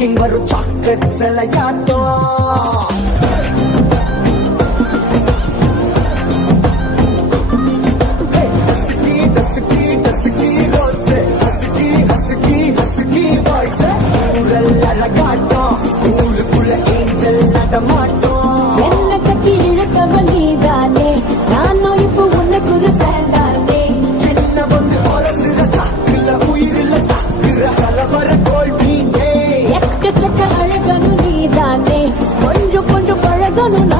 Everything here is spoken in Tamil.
வாக்கிங் வரும் சாக்லேட் சிலையாட்டம் என்ன கட்டி இழுத்தவன் நீதானே நானும் இப்போ உனக்கு ஒரு ஃபேன் தானே சின்ன வந்து அரசுற சாக்குல உயிரில தாக்குற கலவர தோல்வி எக்கச்சக்க அழகனும் நீதானே கொஞ்சம் கொஞ்சம் பழகணும்